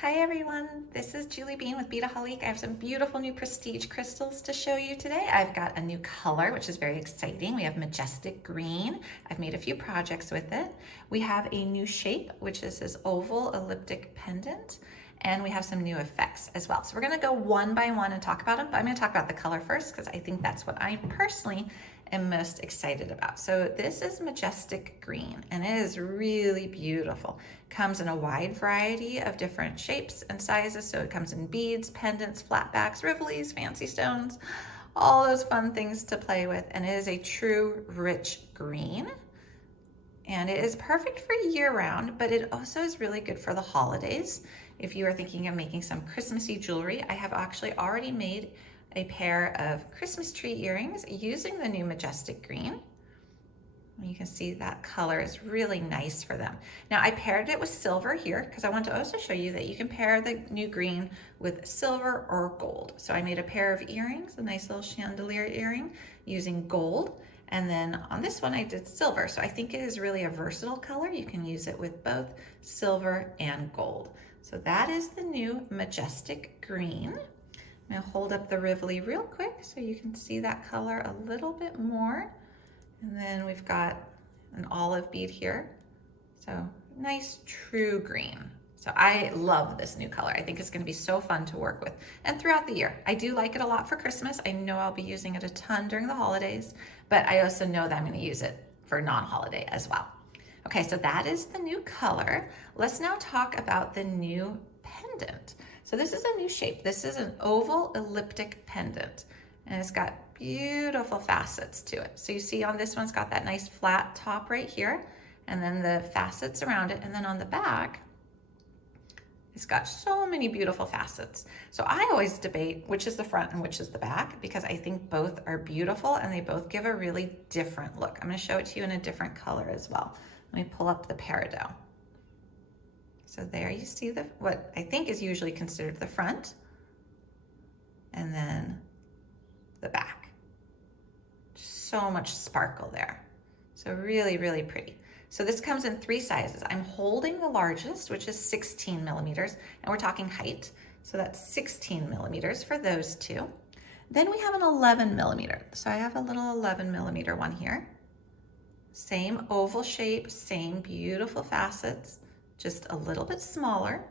Hi everyone, this is Julie Bean with Beadaholique. I have some beautiful new prestige crystals to show you today. I've got a new color, which is very exciting. We have Majestic Green. I've made a few projects with it. We have a new shape, which is this oval elliptic pendant, and we have some new effects as well. So we're gonna go one by one and talk about them, but I'm gonna talk about the color first because I think that's what I personally am most excited about. So this is Majestic Green, and it is really beautiful. Comes in a wide variety of different shapes and sizes. So it comes in beads, pendants, flatbacks, rivolis, fancy stones, all those fun things to play with. And it is a true rich green. And it is perfect for year round, but it also is really good for the holidays. If you are thinking of making some Christmassy jewelry, I have actually already made a pair of Christmas tree earrings using the new Majestic Green. You can see that color is really nice for them. Now I paired it with silver here because I want to also show you that you can pair the new green with silver or gold. So I made a pair of earrings, a nice little chandelier earring using gold. And then on this one I did silver. So I think it is really a versatile color. You can use it with both silver and gold. So that is the new Majestic Green. I'm gonna hold up the Rivoli real quick so you can see that color a little bit more. And then we've got an olive bead here. So nice true green. So I love this new color. I think it's gonna be so fun to work with and throughout the year. I do like it a lot for Christmas. I know I'll be using it a ton during the holidays, but I also know that I'm gonna use it for non-holiday as well. Okay, so that is the new color. Let's now talk about the new pendant. So this is a new shape. This is an oval elliptic pendant, and it's got beautiful facets to it. So you see on this one, it's got that nice flat top right here, and then the facets around it. And then on the back, it's got so many beautiful facets. So I always debate which is the front and which is the back because I think both are beautiful and they both give a really different look. I'm gonna show it to you in a different color as well. Let me pull up the peridot. So there you see what I think is usually considered the front, and then the back. So much sparkle there. So really, really pretty. So this comes in 3 sizes. I'm holding the largest, which is 16 millimeters, and we're talking height. So that's 16 millimeters for those two. Then we have an 11 millimeter. So I have a little 11 millimeter one here. Same oval shape, same beautiful facets, just a little bit smaller.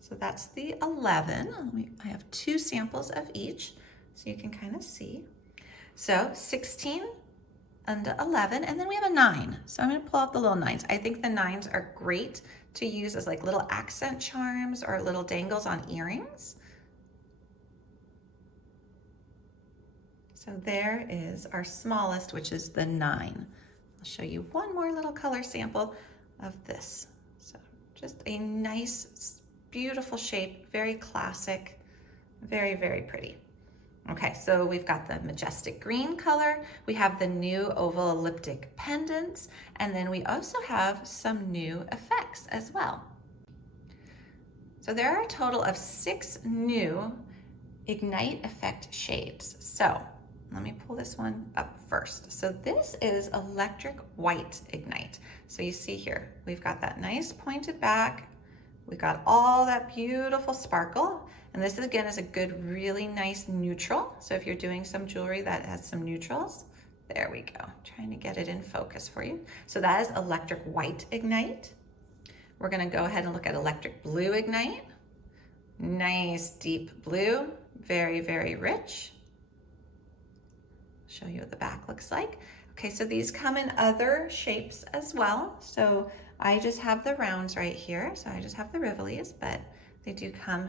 So that's the 11. I have 2 samples of each, so you can kind of see. So 16 and 11, and then we have a 9. So I'm gonna pull out the little 9s. I think the 9s are great to use as like little accent charms or little dangles on earrings. So there is our smallest, which is the 9. I'll show you one more little color sample of this. So just a nice, beautiful shape, very classic, very, very pretty. Okay, so we've got the Majestic Green color, we have the new oval elliptic pendants, and then we also have some new effects as well. So there are a total of 6 new Ignite effect shades. So let me pull this one up first. So this is Electric White Ignite. So you see here, we've got that nice pointed back, we've got all that beautiful sparkle, and this again is a good, really nice neutral. So if you're doing some jewelry that has some neutrals, there we go. Trying to get it in focus for you. So that is Electric White Ignite. We're gonna go ahead and look at Electric Blue Ignite. Nice deep blue, very, very rich. Show you what the back looks like. Okay, so these come in other shapes as well. So I just have the rounds right here. So I just have the rivolis, but they do come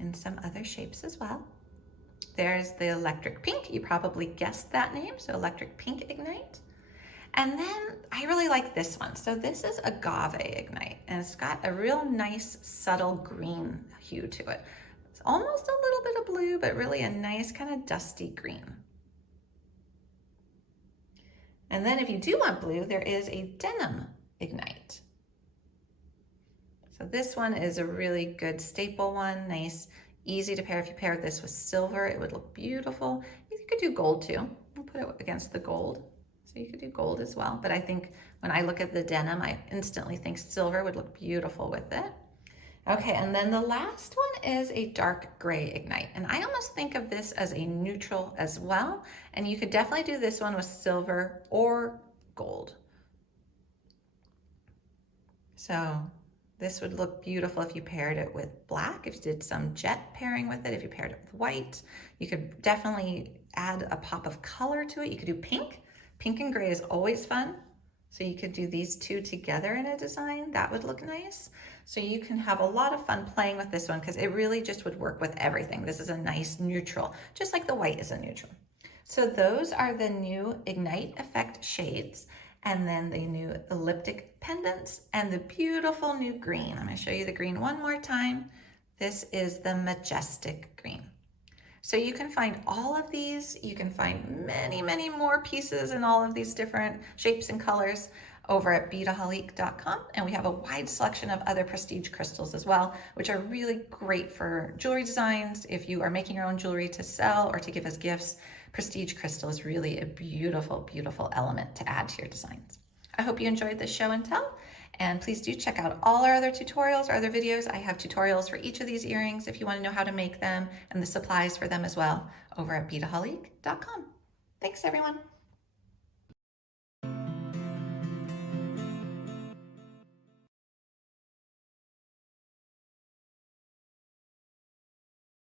in some other shapes as well. There's the Electric Pink. You probably guessed that name. So Electric Pink Ignite. And then I really like this one. So this is Agave Ignite, and it's got a real nice subtle green hue to it. It's almost a little bit of blue, but really a nice kind of dusty green. And then if you do want blue, there is a Denim Ignite. So this one is a really good staple one, nice, easy to pair. If you pair this with silver, it would look beautiful. You could do gold too. I'll put it against the gold. So you could do gold as well. But I think when I look at the denim, I instantly think silver would look beautiful with it. Okay, and then the last one is a dark gray ignite. And I almost think of this as a neutral as well. And you could definitely do this one with silver or gold. So this would look beautiful if you paired it with black, if you did some jet pairing with it, if you paired it with white. You could definitely add a pop of color to it. You could do pink. Pink and gray is always fun. So you could do these two together in a design. That would look nice. So you can have a lot of fun playing with this one because it really just would work with everything. This is a nice neutral, just like the white is a neutral. So those are the new Ignite Effect shades, and then the new Elliptic pendants and the beautiful new green. I'm going to show you the green one more time. This is the Majestic green. So you can find all of these. You can find many, many more pieces in all of these different shapes and colors over at Beadaholique.com. And we have a wide selection of other prestige crystals as well, which are really great for jewelry designs. If you are making your own jewelry to sell or to give as gifts, prestige crystal is really a beautiful, beautiful element to add to your designs. I hope you enjoyed this show and tell. And please do check out all our other tutorials, our other videos. I have tutorials for each of these earrings if you want to know how to make them and the supplies for them as well over at Beadaholique.com. Thanks, everyone.